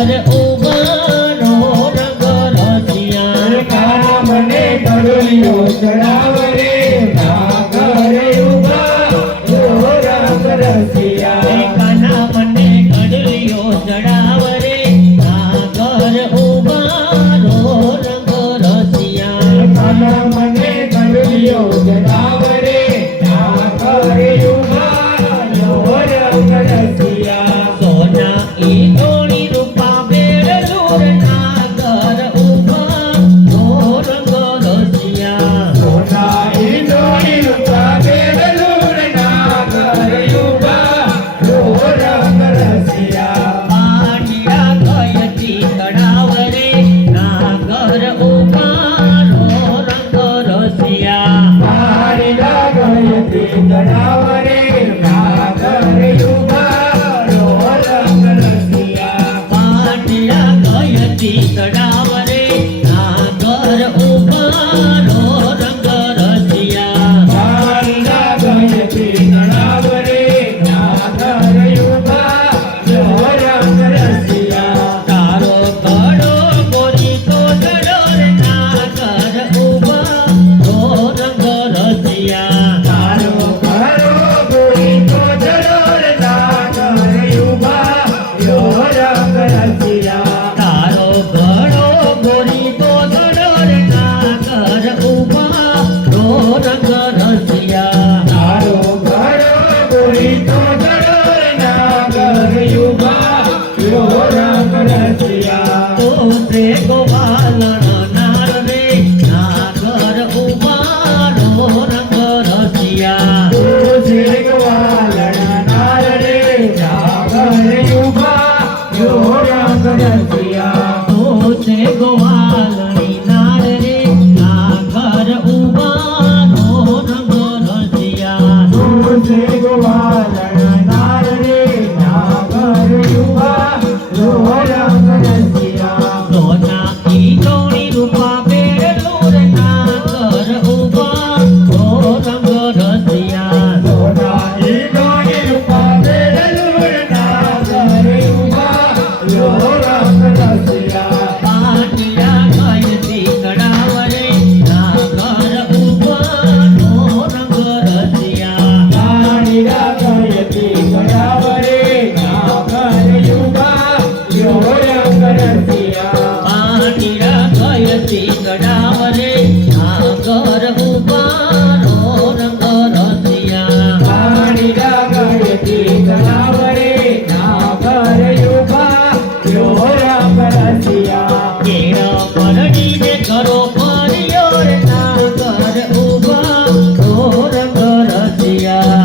ઘર ઉભાનો રંગ રસિયા કાના મને કડલીઓ ચડાવ રે ના ઘરે ઉભાનો રંગ રસિયા કાના મને કડલીઓ ચડાવ રે ના ઘર ઉભાનો રંગ રસિયા કાના મને કડલીઓ ચડાવ રે ના ઘરે ઉભાનો રંગ રસિયા સોના ઈ ધોળી રૂપા બેડલુર ના ઘર ઉભાનો રંગ રસિયા સોના ઈ ડોળી રૂપા બેડલુર ના ઘરે ઉભાનો રંગ રસિયા પાટિયા ગયતી તળાવ રે ના ઘર ઉભાનો રંગ રસિયા મારી લાગયતી તળાવ રે ના ઘરે ઉભાનો રંગ રસિયા પાટિયા ગયતી તળાવ રે ના ઘર ઉભાનો રંગ રસિયા મારી લાગયતી તળાવ રે ના ઘરે ઉભાનો રંગ રસિયા તારો કડો બોલી તો જડો રે ના ઘર ઉભાનો રંગ રસિયા તારો ઘરો ગોરી તો જડોર ના ઘરે ઉભાનો રંગ રસિયા તારો ઘડો બોલી તો જડો રે ના ઘર ઉભાનો રંગ રસિયા તારો ઘરો ગોરી તો જડોર ના ઘરે ઉભાનો રંગ રસિયા પોતે ગોવાલણ નાર રે ના ઘર ઉભાનો રંગ રસિયા તુજે ગ્વાલણ નાર રે ના ઘરે ઉભાનો રંગ રસિયા પોતે ગોવાલણી નાર રે ના ઘર ઉભાનો રંગ રસિયા તુજે ગ્વાલણ નાર રે ના ઘરે ઉભાનો રંગ રસિયા સોના ઈ ધોળી રૂપા બેડલુર ના ઘર ઉભાનો રંગ રસિયા સોના ઈ ડોળી રૂપા બેડલુર ના ઘરે ઉભાનો રંગ રસિયા પાટિયા ગયતી તળાવ રે ના ઘર ઉભાનો રંગ રસિયા પાણી રાગયતી તળાવ રે ના ઘરે ઉભાનો રંગ રસિયા પાટિયા ગયતી તળાવ રે ના ઘર ઉભાનો રંગ રસિયા પાણી રાગયતી તળાવ રે ના ઘરે ઉભાનો રંગ રસિયા કેળા પરડીને ઘરો ફર્યો રે ના ઘર ઉભાનો રંગ રસિયા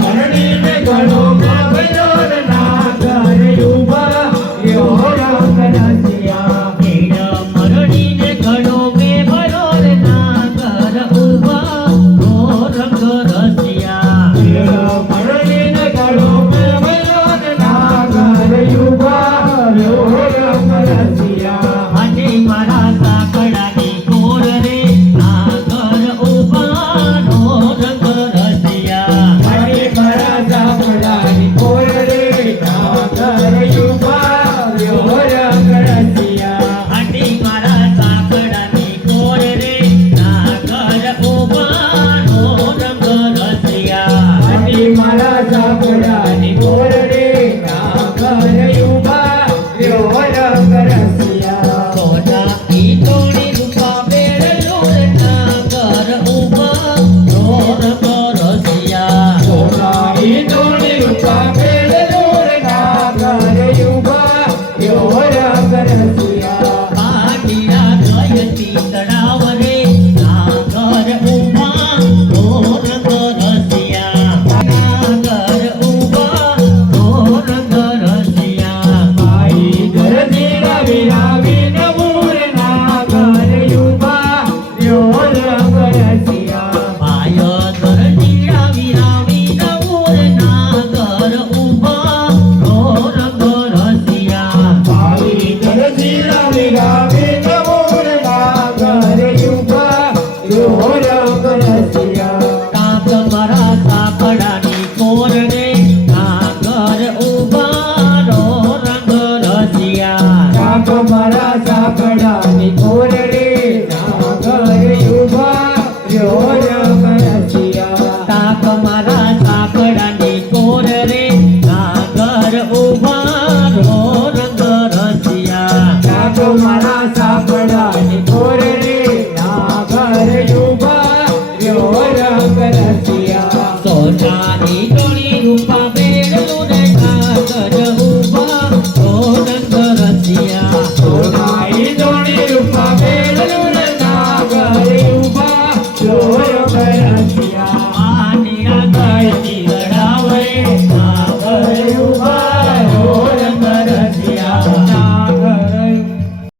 મરણીને ઘણો માવ્યો ના ઘરે ઉભાનો રંગ રસિયા કેળા મરડીને ઘડો મેં ભર્યો રે ના ઘર ઉભાનો રંગ રસિયા મરણીને ઘણો માવ્યો ના ઘરે ઉભાનો રંગ રસિયા અને મારા સાકડાની કોર રે ના ઘર ઉભાનો રંગ રસિયા હરે મારા સાપડાની કોર રે ના ઘરે ઉભાનો